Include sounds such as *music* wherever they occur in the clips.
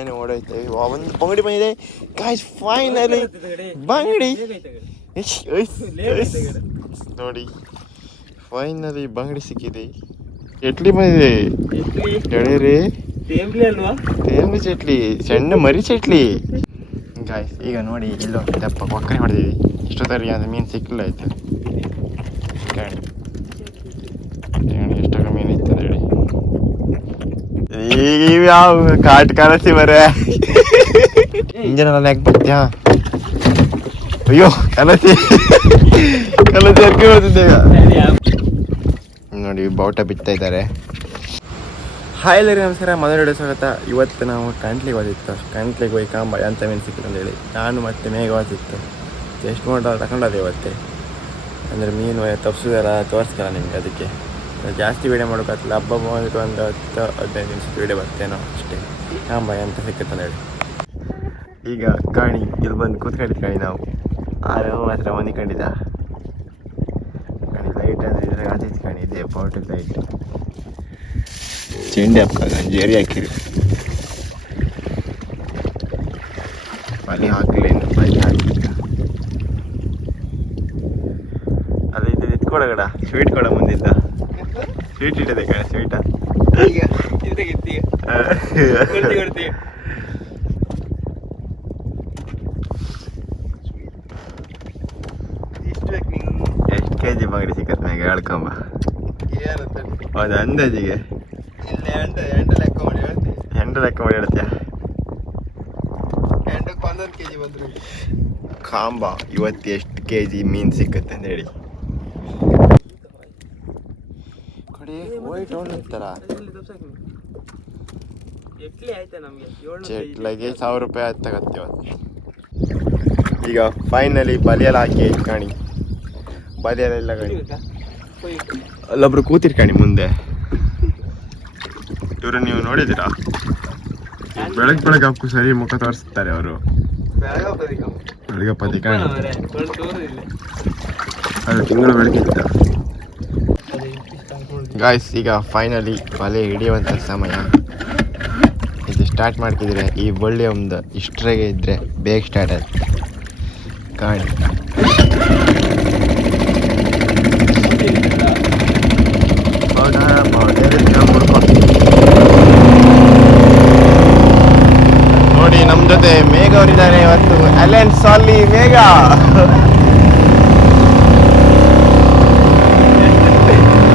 ಏನೇನು ಓಡೋಯ್ತೇವೆ ಒಂದು ಬಂಗಡಿ ಬಂದಿದೆ. ಗಾಯ್ಸ್ ಫೈನಲಿ ಬಂಗಡಿ. ನೋಡಿ ಫೈನಲಿ ಬಂಗಡಿ ಸಿಕ್ಕಿದೆ. ಚಟ್ಲಿ ಬಂದಿದೆ. ತೇಂಬ್ಲಿ ಅಲ್ವಾ ತೇಂಬಿ ಚಟ್ಲಿ ಸಣ್ಣ ಮರಿ ಚಟ್ಲಿ ಗಾಯ್ಸ್ ಈಗ ನೋಡಿ ಇಲ್ಲೋ ದಪ್ಪ ಕೊಕ್ಕರೆ ಹೊಡೆದಿವಿ ಇಷ್ಟೊತ್ತಾರಿ ಅದು ಮೀನು ಸಿಕ್ಕಿಲ್ಲ ಆಯ್ತು ಕಾಣಿ ಕಾಣಿ ಎಷ್ಟೊಂದು ಮೀನು ಇತ್ತು ಹೇಳಿ ಈಗ ಯಾವ ಕಾಟ್ ಕಾಣಿಸಿ ಬರೇ ಇಂಜನ್ ಎಲ್ಲ ಯಾಕೆ ಬರ್ತೀಯಾ? ಅಯ್ಯೋ, ಕಲಸಿ. ಕಲಸಿ ಅರ್ಕೆ ಬರ್ತಿದ್ದೆ ನೋಡಿ, ಬಾವುಟ ಬಿತ್ತಾ ಇದ್ದಾರೆ. ಹಾಯ್ ಎಲ್ಲರಿಗೂ ನಮಸ್ಕಾರ ಮೊದಲು ಸ್ವಾಗತ. ಇವತ್ತು ನಾವು ಕಂಟ್ಲಿಗೆ ಹೋದಿತ್ತು. ಕಂಟ್ಲಿಗೆ ಹೋಗಿ ಕಾಂಬ ಅಂತ ಮೀನು ಸಿಕ್ಕಿತು ಅಂತೇಳಿ ನಾನು ಮತ್ತೆ ಮೇಘ ಹೋದಿತ್ತು. ಎಷ್ಟು ಮಾಡೋ ತಗೊಂಡದೆ ಇವತ್ತೇ? ಅಂದರೆ ಮೀನು ತಪ್ಪಿಸಿದಾರ ತೋರಿಸ್ಕಲ್ಲ ನಿಮ್ಗೆ ಅದಕ್ಕೆ? ನಾನು ಜಾಸ್ತಿ ವೀಡಿಯೋ ಮಾಡೋಕ್ಕಾಗಲ್ಲ ಹಬ್ಬ ಬಂದ್ಬಿಟ್ಟು ಒಂದು ಹತ್ತು, ಹದಿನೈದು ನಿಮಿಷ ವೀಡಿಯೋ ಬರ್ತೇನೋ ಅಷ್ಟೇ. ಹಾಂ ಭಯ ಅಂತ ಸಿಕ್ಕತ್ತೆ ಹೇಳಿ. ಈಗ ಕಾಣಿ, ಇಲ್ಲಿ ಬಂದು ಕೂತ್ಕೊಂಡಿದ್ದು ಕಾಣಿ ನಾವು. ಆರು ಮಾತ್ರ ಮನೆ ಕಂಡಿದ್ದ ಕಾಣಿ ಲೈಟ್ ಅಂದರೆ ಇದ್ರಾಗ ಆಚೆ ಕಾಣಿ, ಇದೆ ಬಾಟಲ್ ಲೈಟ್ ಚೆಂಡೆ ಹಬ್ಬ ಜೇರಿ ಹಾಕಿರಿ. ಮನೆ ಹಾಕಲೇನು, ಮನೆ ಹಾಕಿಲ್ಲ ಅದು ಇದು ಎತ್ಕೊಡಗಡ ಸ್ವೀಟ್ ಕೊಡ ಮುಂದಿದ್ದ. ಸ್ವೀಟ್ ಇಟ್ಟದೆ ಕಣ ಸ್ವೀಟ? ಈಗ ಇದ್ರಾಗಿತ್ತಿ ಕೊಡ್ತಿ ಕೊಡ್ತಿ. ಇಷ್ಟು ಬೇಕು ನಿಂಗೆ. ಎಷ್ಟು ಕೆ ಜಿ ಬಂಗಡಿ ಸಿಕ್ಕತ್ ಮ್ಯಾಗ ಹೇಳ್ಕೊಂಬ. ಏನು ತಡಿ ಅದು ಅಂದಾಜಿಗೆ? ಇಲ್ಲ ಎಂಟು ಎಂಟು ಲೆಕ್ಕ ಮಾಡಿ ಹೇಳ್ತಿ. ಹೆಂಡು ಲೆಕ್ಕ ಮಾಡಿ ಹೇಳ್ತೀಯ? ಎಂಟಕ್ಕೆ ಒಂದೊಂದು ಕೆ ಜಿ ಬಂದ್ರು. ಕಾಂಬ ಇವತ್ತು ಎಷ್ಟು ಕೆ ಜಿ ಮೀನು ಸಿಕ್ಕತ್ತೆ ಅಂತ ಹೇಳಿ. ಕಡೆ ವೈಟ್ ಇರ್ತಾರ ಆಯ್ತಾ ನಮಗೆ? ಚೆಟ್ಲಾಗೆ ಸಾವಿರ ರೂಪಾಯಿ ಆಯ್ತು ತಗತ್ತೆ ಈಗ ಫೈನಲಿ ಬಲಿಯಲ್ಲ ಹಾಕಿ ಕಾಣಿ ಬಲಿಯಲ್ಲ ಕಾಣಿ. ಅಲ್ಲೊಬ್ರು ಕೂತಿರ್ಕಾಣಿ ಮುಂದೆ. ಇವರು ನೀವು ನೋಡಿದಿರಾ ಬೆಳಗ್ಗೆ ಬೆಳಗ್ಗೆ ಹಾಕು ಸರಿ ಮುಖ ತೋರಿಸ್ತಾರೆ ಅವರು. ಬೆಳಗ್ಗೆ ಪದಿ ಕಾಣಿ. ಅದು ತಿಂಗಳು ಬೆಳಗ್ಗೆ ಗಾಯ್ಸ್ ಈಗ ಫೈನಲಿ ಬಲೆ ಹಿಡಿಯುವಂಥ ಸಮಯ. ಇದು ಸ್ಟಾರ್ಟ್ ಮಾಡ್ತಿದ್ರೆ ಈ ಬಳ್ಳಿ ಒಂದು ಇಷ್ಟರಾಗೆ ಇದ್ರೆ ಬೇಗ ಸ್ಟಾರ್ಟ್ ಆಯ್ತು. ಕಾಣಿ. ನೋಡಿ ನಮ್ಮ ಜೊತೆ ಮೇಘ ಅವರಿದ್ದಾರೆ ಇವತ್ತು. ಅಲೆನ್, ಸಾಲಿ, ಮೇಘ.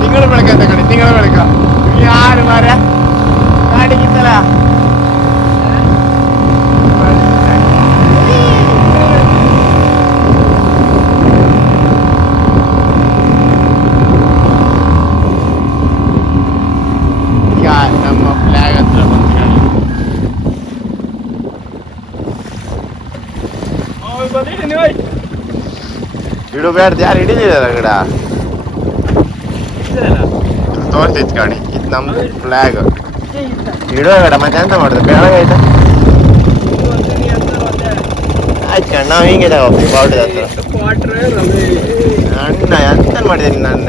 ತಿಂಗಳ ಬೆಳಕ ಅಂತ ಕಣೆ ತಿಂಗಳ ಬೆಳಕ ಯಾರು ಮಾರ ಗಾಡಿಗಿತ್ತಲ್ಲ ಈಗ ನಮ್ಮ ಫ್ಲಾಗ್ ಹತ್ರ ಬಂತು ಗಾಡಿ ಇಡಬೇಡ್ದು ಯಾರು ಹಿಡಿದಿದ್ದಾರೆ ಗಿಡ? ತೋರ್ತಿತ್ತು ಗಾಡಿ ಇದು ನಮ್ಮ ಫ್ಲಾಗ್ ಇಡೋ ಬೇಡ ಮತ್ತೆ ಎಂತ ಮಾಡುದು? ಬೇಡ ಆಯ್ತಾ? ಆಯ್ತು ಕಣ ನಾವು ಹಿಂಗೆ ಹೋಗ್ತೀವಿ ಬಾವುಟದ ಹತ್ರ. ಅಣ್ಣ ಎಂತ ಮಾಡಿದೆ ನನ್ನ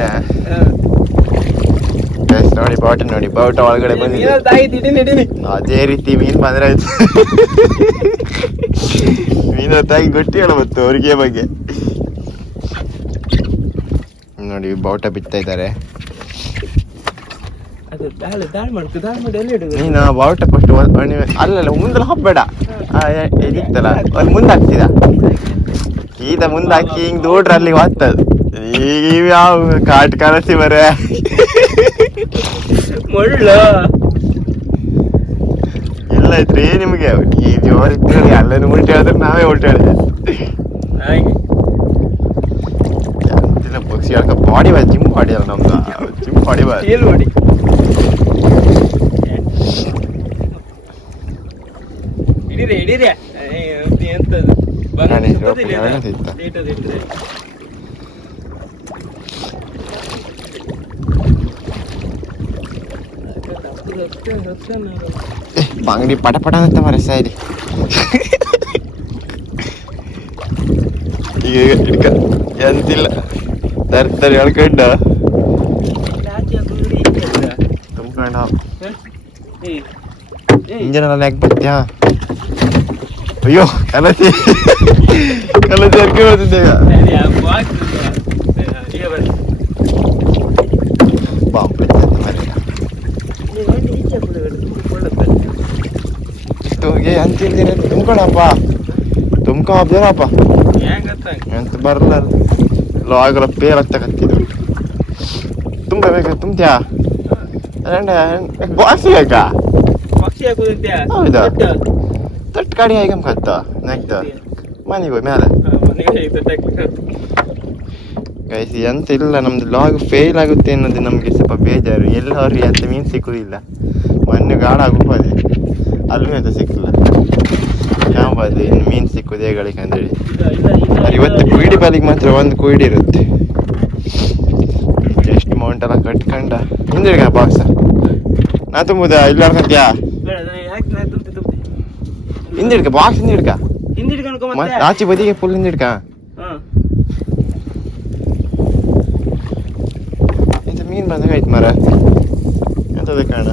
ನೋಡಿ ಬಾವುಟ ನೋಡಿ ಬಾವುಟ ಒಳಗಡೆ ಬಂದಿದೆ. ಅದೇ ರೀತಿ ಮೀನು ಬಂದ್ರೆ ಆಯ್ತು. *laughs* ಮೀನು ತಾಗಿ ಗೊತ್ತಿ ಹೇಳ ಮತ್ತು ಅವ್ರಿಗೆ ಬಗ್ಗೆ. ನೋಡಿ ಬಾವುಟ ಬಿತ್ತಾ ಇದ್ದಾರೆ. ನೀನು ಬಾವುಟ ಫಸ್ಟ್ ಅಲ್ಲಲ್ಲ ಮುಂದೆಲ್ಲ ಎ- ಇದಿತ್ತಲ್ಲ ಅಲ್ಲಿ ಮುಂದೆ ಹಾಕ್ತಿದ ಈತ ಮುಂದೆ ಹಾಕಿ ಹಿಂಗ್ ದೂಡ್ರ ಅಲ್ಲಿ ಹೋಗ್ತದ ಈಗ ಯಾವ ಕಾಟ್ ಕಲಸಿ ಬರೇ ಮುಳ್ಳು. ಇಲ್ಲ ಐತ್ರಿ ನಿಮ್ಗೆ? ಈ ಜೋರ್ ಇತ್ತು ಎಲ್ಲರೂ ಉಲ್ಟಿ ಹೇಳಿದ್ರೆ ನಾವೇ ಉಲ್ಟಿ ಹೇಳಿದೆ ಹಾಗೆ. ಹೇಳ್ಕ ಬಾಡಿ ಬಾ ಜಿಮ್ ಬಾಡಿ ಅಲ್ಲ ನಮ್ದು ಜಿಮ್ ಬಾಡಿ ಬಾ ಏಲ್ ಮಾಡಿ ಹಿಡೀರಿ ಹಿಡೀರಿ. ಎಂತದು. ಬಾಂಗಡಿ ಪಟ ಪಟ ಅಂತ ಮರ ಸೈರಿ ಈಗ ಹಿಡ್ಕ ಎಂತಿಲ್ಲ. ತರ್ತಾರೆ ಹೇಳ್ಕೊಂಡ ತುಂಬ್ಕೊಂಡ ಇಂಜನ್ ಎಲ್ಲ ಯಾಕೆ ಬರ್ತೀಯಾ ಅಯ್ಯೋ ಕಲಸಿ ಕಲಸಿ ಅರ್ಕೆ ಬರ್ತಿದ್ದೆ ಈಗ ಬಾಂಬ್ ಬಿಡ್ತದೆ ಮರ ಇಷ್ಟು ಏ ಅಂತ ಹೇಳ್ತೀನಿ ತುಂಬ್ಕೊಳಪ್ಪ ತುಂಬ್ಕೊ ಹೋಗ್ದೇನಪ್ಪ ಅಂತ ಬರಲ್ಲ ಲಾಗಲ ಪೇರ್ ಹತ್ತಕತ್ತಿದ್ರು ತುಂಬ ಬೇಕಾ ತುಂಬ್ತ್ಯಾ? ಬಾಕ್ಸಿ ಹಾಕುದಂತ್ಯ ಹೌದಾ? ತಟ್ ಕಾಡಿ ಹೇಗೆ ಕತ್ತ ನೆಕ್ತ ಮನೆಗೆ ಹೋಗಿ ಮೇಲೆ. ಗೈಸ್ ಎಂತ ಇಲ್ಲ ನಮ್ದು ಲಾಗ್ ಫೇಲ್ ಆಗುತ್ತೆ ಅನ್ನೋದು ನಮಗೆ ಸ್ವಲ್ಪ ಬೇಜಾರು. ಎಲ್ಲರೂ ಅಂತ ಮೀನು ಸಿಕ್ಕುದಿಲ್ಲ ಮೊನ್ನೆ ಗಾಢ ಹೋಗೋದೆ ಅಲ್ಲೂ ಎಂತ ಸಿಕ್ಕಿಲ್ಲ. ಯಾವ ಬಾದು ಇನ್ನು ಮೀನು ಸಿಕ್ಕುದು ಹೇಗಳಿಗೆ ಅಂತೇಳಿ ಆದ್ರೆ ಇವತ್ತು ಕುಯ್ಡಿ ಬಾಲಿಗೆ ಮಾತ್ರ ಒಂದು ಕುಯ್ಡಿ ಇರುತ್ತೆ. ಎಷ್ಟು ಮೌಂಟ್ ಎಲ್ಲ ಕಟ್ಕೊಂಡ ಹಿಂದಿಡ್ಗ ಬಾಕ್ಸ್ ನಾ ತುಂಬುದಾ ಇಲ್ಲ ಅನ್ಕಂತ್ಯಾ ಹಿಂದಿಡ್ಕ ಬಾಕ್ಸ್ ಹಿಂದಿಡ್ಕ? ಹಿಂದಿಡ್ಕೊಂಡು ಮತ್ತೆ. ಆಚೆ ಬದಿಗೆ ಫುಲ್ ಹಿಂದಿಡ್ಕ? ಎಂತ ಮೀನ್ ಬಂದಂಗಾಯ್ತು ಮರ ಎಂತದ ಕಾಣ?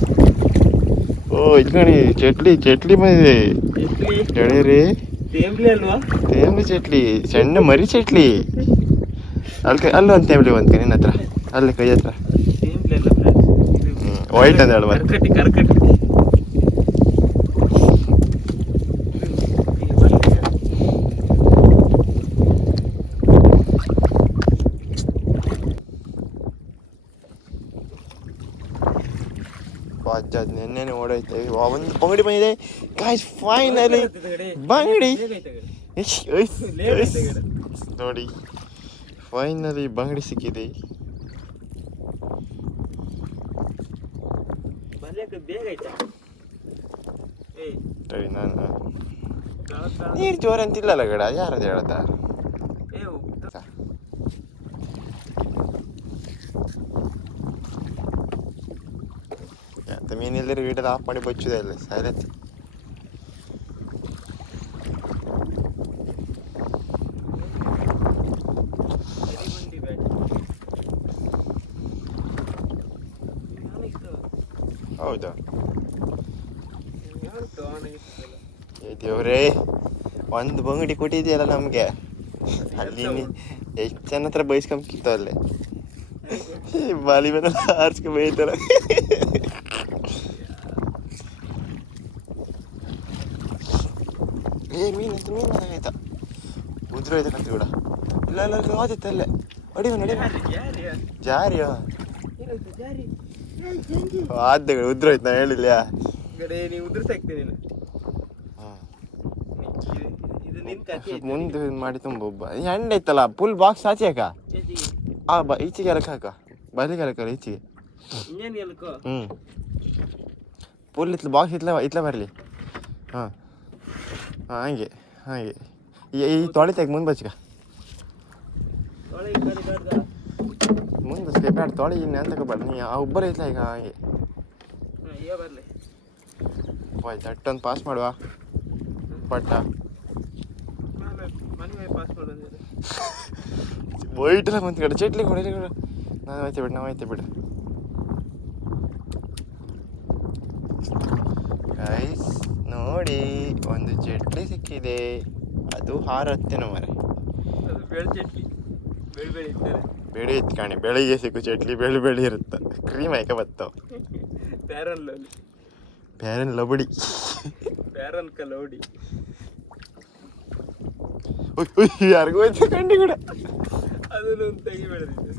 ಓ ಇದು ಕಣಿ ಚಟ್ಲಿ ಚಟ್ಲಿ ಬಂದಿದೆ ಎಳೆರಿ ತೇಂಬ್ಲಿ ಅಲ್ವಾ ತೇಂಬಿ ಚಟ್ಲಿ ಸಣ್ಣ ಮರಿ ಚಟ್ಲಿ ಅಲ್ಲಿ ಅಲ್ಲೂ ಒಂದು ತೇಂಬಲಿ ಬಂತ ನಿನ್ನ ಹತ್ರ ಅಲ್ಲಿ ಕೈ ಹತ್ರ ತೇಂಬ್ಲಿ ಅಲ್ಲ ಹ್ಮ್, white ಅಂತ ಹೇಳು ಮತ್ತೆ. ಕರ್ಕಟಿ ಕರ್ಕಟಿ ಅಜ್ಜ ನೆನ್ನೆನೆ ಓಡೈತೆ ಒಂದು ಬಂಗಡಿ ಬಂದಿದೆ. ಗಾಯ್ಸ್ ಫೈನಲಿ ಬಂಗಡಿ. ನೋಡಿ ಫೈನಲಿ ಬಂಗಡಿ ಸಿಕ್ಕಿದೆ. ನಾನು ನೀರು ಜೋರಂತಿಲ್ಲಲ್ಲ ಗಡ ಯಾರದು ಹೇಳದ ಏ ಹೋಗ್ತಾ ಎಂತ ಮೀನಿಲ್ಲದ್ರೆ ವೀಡಿಯೋದ ಆಫ್ ಮಾಡಿ ಬಚ್ಚುದೇ ಇಲ್ಲ ಏ ದೇವ್ರೇ, ಒಂದು ಬಂಗಡಿ ಕೊಟ್ಟಿದೆಯಲ್ಲ ನಮಗೆ. ಅಲ್ಲಿ ಎಷ್ಟು ಜನ ಹತ್ರ ಬೈಸ್ಕೊಂಬಿತ್ತು ಅಲ್ಲೇ? ಬಾಲಿ ಮೇಲೆ ಹಾರ್ಸ್ಕೊಂಡ್ ಬೈತಾರ. ಏ ಮೀನು ಅಂತ ಮೀನು ಆಯ್ತಾ ಉದ್ರ ಹೋಯ್ತಾ ಕತ್ತಿ ಕೂಡ. ಇಲ್ಲ ಇಲ್ಲ ಇಲ್ಲ ಆದಿತ್ತು ಅಲ್ಲೇ. ಹೊಡಿವ ನಡಿ ಜಾರಿಯೋ? ಏನಾಯ್ತು ಜಾರಿ ಆದ ಉದ್ರ ಹೋಯ್ತು ನಾ ಹೇಳಿಲ್ಲ ಗಡೆ ನೀವು ಉದುರ್ಸಾಕ್ತೀನಿ ನೀನು? ಐತೆ. ಮುಂದೆ ಮಾಡಿ ತುಂಬ ಒಬ್ಬ. ಹೆಂಡ ಇತ್ತಲ್ಲ ಫುಲ್ ಬಾಕ್ಸ್ ಆಚೆ ಹಾಕ ಆ ಬ ಈಚೆಗೆ ಎಲಕ್ ಹಾಕ. ಬಲಿಗೆ ಎಲಕಲ್ಲ ಈಚೆಗೆ. ಹ್ಞೂ ಫುಲ್ ಇತ್ಲ ಬಾಕ್ಸ್ ಇತ್ಲ ಇತ್ಲ ಬರಲಿ. ಹಾಂ. ಹಂಗೆ ಹಾಗೆ. ಈ ತೊಳಿ ತೆಗೆ ಮುಂದೆ ಕರಿ ಮುಂದೆ ಬೇಡ ತೊಳಿ ಇನ್ನು ಅಂತ ಬರ್ಲಿ? ನೀ ಆ ಒಬ್ಬರು ಐತ್ಲ ಈಗ ಹಾಗೆ. ಹೋಯ್ ತಟ್ಟೊಂದು ಪಾಸ್ ಮಾಡುವ. ಪಟ್ಟ. ಮುಂದೆ ವೈಟೆಲ್ಲ ಬಂತು ಕಡೆ ಚಟ್ಲಿ ಕೊಡಿ. ನಾನು ಆಯ್ತು ಬಿಡು ನಾವು ಆಯ್ತು ಬಿಡು. ಗೈಸ್ ನೋಡಿ ಒಂದು ಜಟ್ಲಿ ಸಿಕ್ಕಿದೆ. ಅದು ಹಾರತ್ತೆ ಮರೆ ಅದು ಬೆಳ್ ಚಟ್ಲಿ ಬೆಳ್ ಬೆಳಿ ಇದ್ದಾರೆ ಬೆಳೆ ಇತ್ತು ಕಾಣಿ. ಬೆಳಿಗ್ಗೆ ಸಿಕ್ಕು ಚಟ್ಲಿ ಬೆಳೆ ಬೆಳಿ ಇರುತ್ತೆ? ಕ್ರೀಮ್ ಆಯ್ಕೆ ಬರ್ತಾವ ಪ್ಯಾರನ್ ಲಬಡಿ. ಪ್ಯಾರನ್ ಕಲೌಡಿ ಯಾರಿಗೂ ಕಂಡಿ. ಕೂಡ ಅದನ್ನು ಒಂದು ತೆಗಿ ಬೆಳೆದಿದೆ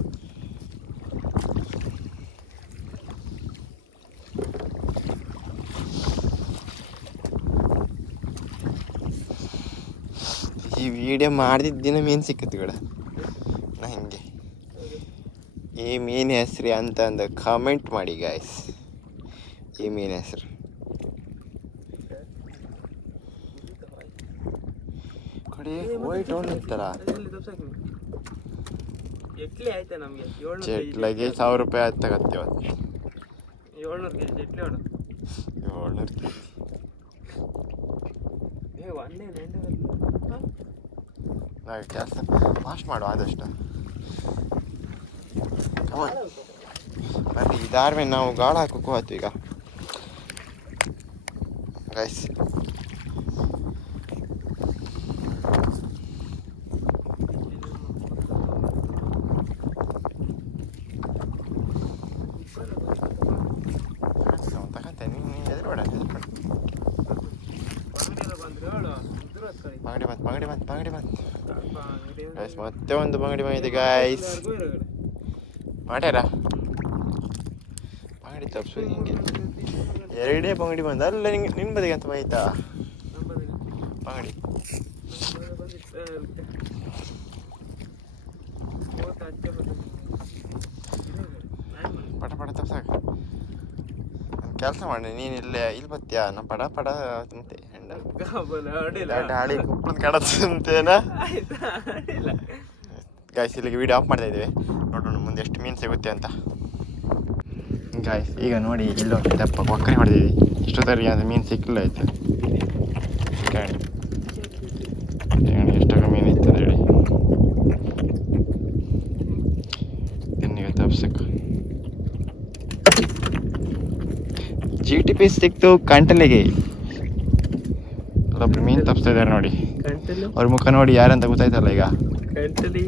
ಈ ವಿಡಿಯೋ ಮಾಡಿದ ದಿನ ಮೀನು ಸಿಕ್ಕಿತ್ತು ಕೂಡ ನಾ ಹೀಗೆ. ಈ ಮೀನು ಹೆಸ್ರಿ ಅಂತ ಅಂದ ಕಾಮೆಂಟ್ ಮಾಡಿ ಗಾಯ್ಸ್ ಈ ಮೀನು ಹೆಸರು. ಕಡೆ ವೈಟ್ ಒನ್ ಚಟ್ಲಗೆ ಸಾವಿರ ರೂಪಾಯಿ ಆಯ್ತು ತಗತ್ತೆ ಇವತ್ತು. ಏಳ್ನೂರು ಕೆ ಜಿ ಇಡ್ಲಿ ಹೊಡು. ಏಳ್ನೂರು ಕೆ ಏ ಒಂದೇ ನೆಂಡೆ ನಾವು ಕೆಲಸ ವಾಶ್ ಮಾಡುವ ಆದಷ್ಟು Come on. ಬರ್ರಿ ಇದಾದ್ಮೇಲೆ ನಾವು ಗಾಳ ಹಾಕೋಕೆ ಹೋಯ್ತು ಈಗ ಗೈಸ್ ಗೈಸ್ ಮತ್ತೆ ಒಂದು ಬಂಗಡಿ ಬಂದಿದೆ ಗಾಯ್ಸ್ ಮಾಡ್ಯಾರ? ಬಂಗಡಿ ತಪ್ಸು ಹಿಂಗೆ. ಎರಡೇ ಬಂಗಡಿ ಬಂದ, ಅಲ್ಲ, ನಿಂಗೆ ನಿನ್ನ ಬದಿಗೆ ಅಂತ ಬೈತಾ ಬಂಗಡಿ. ಪಟ ಪಟ ತಪ್ಸಾಕ. ಕೆಲಸ ಮಾಡಿ, ನೀನು ಇಲ್ಲೇ ಇಲ್ಲಿ ಬತ್ತೀಯಾ? ನಾ ಪಡ ಪಡ ತುಂಬ್ತೆ ಹೆಂಡ ಕುಪ್ಪನ್ ಹಾಳಿ ಕುಪ್ಪದ ಕಡ ತುಂಬ್ತೇನ ಗಾಯ್ಸ್ ಇಲ್ಲಿಗೆ ವಿಡಿಯೋ ಆಫ್ ಮಾಡ್ತಾ ಇದ್ದೇವೆ. ನೋಡೋಣ ಮುಂದೆ ಎಷ್ಟು ಮೀನು ಸಿಗುತ್ತೆ ಅಂತ. ಗಾಯ್ಸ್ ಈಗ ನೋಡಿ ಇಲ್ಲೊಂದು ದಪ್ಪ ಕೊಕ್ಕರೆ ಹೊಡೆದಿವಿ ಇಷ್ಟೊತ್ತರಿಗೆ ಅದು ಮೀನು ಸಿಕ್ಕಿಲ್ಲ ಆಯ್ತು? ಕಾಣಿ ಎಷ್ಟಾಗ ಮೀನು ಇತ್ತು ಅಂತ ಹೇಳಿ. ಇನ್ನೀಗ ತಪ್ಪಿಸಕ್ಕೆ ಜಿ ಟಿ ಪಿ ಸಿಕ್ತು ಕಂಟಲಿಗೆ ತಪ್ಸ್ತಾ ಇದ್ದಾರೆ ನೋಡಿ. ಕಂಟಲಿ ಅವ್ರ ಮುಖ ನೋಡಿ ಯಾರಂತ ಗೊತ್ತಾಯ್ತಲ್ಲ ಈಗ. ಕಂಟಲಿ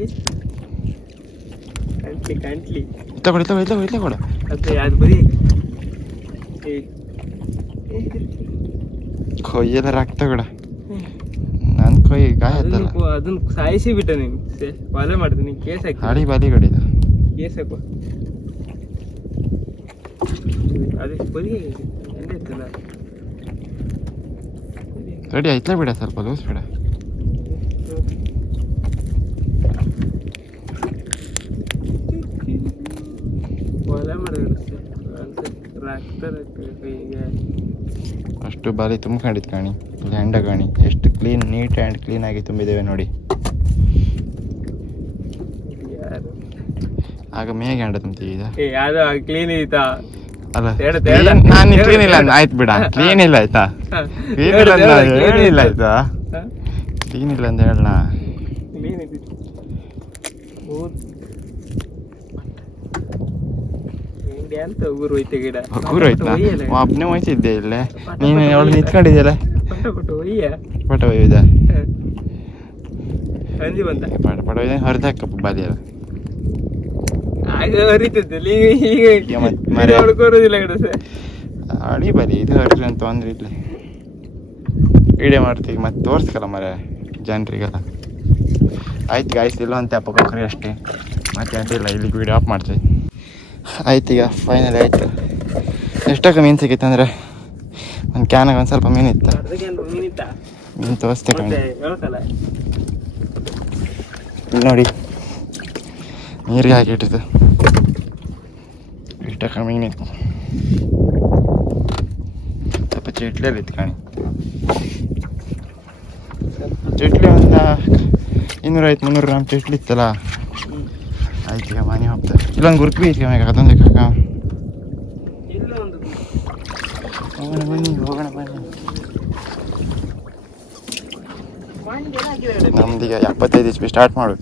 ಅದೇ ಅದು ಬರೀ ಏ ಕೊಯ್ಯೆಲ್ಲ ರಕ್ತ ಕೂಡ ನನ್ನ ಕೊಯ್ ಗಾಯ ಆಯ್ತಲ್ಲ ಅದನ್ನ ಸಾಯಿಸಿ ಬಿಟ್ಟ ನೀನು ಬಾಲೆ ಮಾಡಿದೆ ನೀನು ಕೇಸ್ ಹಾಕಿ. ಹಾಡಿ ಬಾಲಿ ಕಡಿದ ಕೇಸ್ ಹಾಕು. ಅದು ಬರೀ ಎಣ್ಣೆ ಇತ್ತಲ್ಲ ರೆಡಿ ಆಯ್ತಾ ಬಿಡ ಸ್ವಲ್ಪ ಲೂಸ್ ಬಿಡ. ಅಷ್ಟು ಬಾಲಿ ತುಂಬ್ಕೊಂಡಿತ್ತು ಕಾಣಿ ಇಲ್ಲಿ ಹೆಂಡ ಕಾಣಿ. ಎಷ್ಟು ಕ್ಲೀನ್ ನೀಟ್ ಆ್ಯಂಡ್ ಕ್ಲೀನ್ ಆಗಿ ತುಂಬಿದ್ದೇವೆ ನೋಡಿ. ಆಗ ಮೇಗೆ ಹೆಂಡ ತುಂಬ್ತೀವಿ ಈಗ. ಕ್ಲೀನ್ ಇತ್ತಾ ಅಲ್ಲ ನಾನು ಕ್ಲೀನ್ ಇಲ್ಲ. ಆಯ್ತು ಬಿಡ. *laughs* ಕ್ಲೀನ್ ಇಲ್ಲ ಆಯ್ತಾ? ಕ್ಲೀನ್ ಇಲ್ಲ ಅಂತ ಹೇಳಿಲ್ಲ ಆಯ್ತಾ? ಕ್ಲೀನ್ ಇಲ್ಲ ಅಂತ ಹೇಳ ಗುರು ಆಯ್ತಾ ಒಬ್ಬನೇ ಹೋಯ್ತಿದ್ದೆ ಇಲ್ಲೇ. ನೀನು ಅವಳು ನಿಂತ್ಕೊಂಡಿದ್ಯಲ್ಲ? ಪಟ ಬಂತ ಪಟ ಆಗ ಹರಿತಿದ್ದಲ್ಲಿ ಈಗ ಈಗ ಮರೆ. ಹೊಡ್ಕೊರೋದಿಲ್ಲ ಗಿಡ ಸರ್. ಅಡಿ ಬರಿ ಇದು ಹರಿದ್ರೆ ಅಂತ ತೊಂದ್ರೆ ಇಲ್ಲ. ವಿಡಿಯೋ ಮಾಡ್ತೀವಿ ಮತ್ತೆ ತೋರಿಸ್ಕಲ್ಲ ಮರ ಜನರಿಗೆಲ್ಲ. ಆಯ್ತು ಗಾಯ್ಸ್ ಇಲ್ಲ ಅಂತ ಅಪ್ಪ ಅಷ್ಟೇ. ಮತ್ತೆ ಅಡ್ಡಿಲ್ಲ ಇಲ್ಲಿಗೆ ವಿಡಿಯೋ ಆಫ್ ಮಾಡ್ತೀವಿ. ಆಯ್ತು ಈಗ ಫೈನಲ್ ಆಯಿತು. ಎಷ್ಟಕ್ಕೆ ಮೀನು ಸಿಕ್ಕಿತ್ತು ಅಂದರೆ? ಒಂದು ಕ್ಯಾನಾಗ ಒಂದು ಸ್ವಲ್ಪ ಮೀನಿತ್ತು ಇತ್ತು. ಮೀನು ತೋರಿಸ್ತೀನಿ ಇಲ್ಲಿ ನೋಡಿ. ನೀರಿಗೆ ಹಾಕಿಟ್ಟಿದ್ದೆ ಇಷ್ಟ ಕಮ್ಮಿ ನಿಂತು ಸ್ವಲ್ಪ ಚಟ್ಲಿಯಲ್ಲಿ ಇತ್ತು ಕಾಣಿ. ಚಟ್ಲಿ ಒಂದು ಐದು ಮುನ್ನೂರು ಗ್ರಾಮ್ ಚಟ್ಲಿ ಇತ್ತಲ್ಲ? ಆಯ್ತು ಈಗ ಮನೆ ಹೋಗ್ತಾ ಇಲ್ಲೊಂದು ಗುರುಕು ಐತಿ ಮ್ಯಾಗ, ಅದೊಂದು ಕಾಕ. ಇಲ್ಲ ಹೋಗೋಣ ಬನ್ನಿ ಹೋಗೋಣ ಬನ್ನಿ. ನಮ್ದೀಗ ಎಪ್ಪತ್ತೈದು ಎಚ್ ಸ್ಟಾರ್ಟ್ ಮಾಡು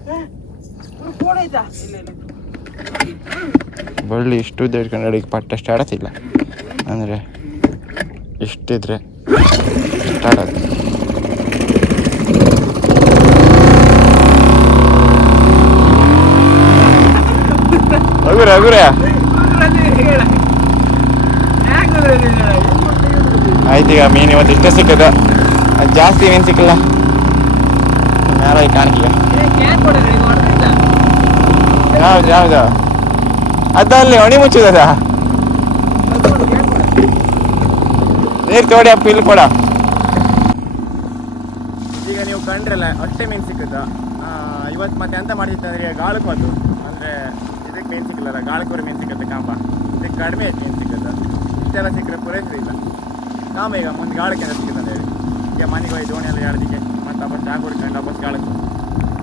ಫೋನ್ ಆಯ್ತಾ ಇಲ್ಲ ಇಲ್ಲ ಬಳ್ಳಿ ಇಷ್ಟು ಉದ್ದ ಇಟ್ಕೊಂಡು ಅಡಿಗೆ ಪಟ್ಟ ಸ್ಟಾರ್ಟ್ ಆತಿಲ್ಲ ಅಂದರೆ ಇಷ್ಟಿದ್ರೆ ಸ್ಟಾರ್ಟ್ ಹಗುರ ಆಯ್ತು ಈಗ ಮೀನು ಇವತ್ತು ಇಷ್ಟೇ ಸಿಕ್ಕದ ಜಾಸ್ತಿ ಮೀನು ಸಿಕ್ಕಿಲ್ಲ. ಯಾರಾಗಿ ಕಾಣಿಕೆ ಯಾವ್ದು ಯಾವ್ದು ಅದಲ್ಲಿ ಒಣಿ ಮುಚ್ಚಿದ ನೀರು ತೋಡಿ ಅಪ್ಪ, ಇಲ್ಲಿ ಕೊಡ. ಈಗ ನೀವು ಕಂಡ್ರಲ್ಲ ಅಷ್ಟೇ ಮೀನು ಸಿಕ್ಕುತ್ತ ಇವತ್ತು ಮತ್ತೆ ಎಂತ ಮಾಡಿತ್ತಂದ್ರೆ ಗಾಳಕ್ಕೆ ಅದು ಅಂದರೆ, ಇದಕ್ಕೆ ಮೀನು ಸಿಕ್ಕಲ್ಲ ಗಾಳಕ್ಕೆ ಮೀನು ಸಿಕ್ಕತ್ತೆ ಕಾಂಬ ಇದಕ್ಕೆ ಕಡಿಮೆ ಐತೆ ಮೀನು ಸಿಕ್ಕತ್ತೆ ಇಷ್ಟೆಲ್ಲ ಸಿಕ್ಕರೆ ಪೂರೈಸಲಿಲ್ಲ ಕಾಂಬ ಈಗ ಮುಂದೆ ಗಾಳಕ್ಕೆ ಅಂತ ಸಿಕ್ಕತ್ತೆ ಈಗ ಮನೆಗೆ ಹೋಗಿ ದೋಣಿ ಎಲ್ಲ ಯಾರಿಗೆ ಮತ್ತೆ ವಾಪಸ್ ಕುಡ್ಕೊಂಡು ವಾಪಸ್ ಗಾಳಕ್ಕೆ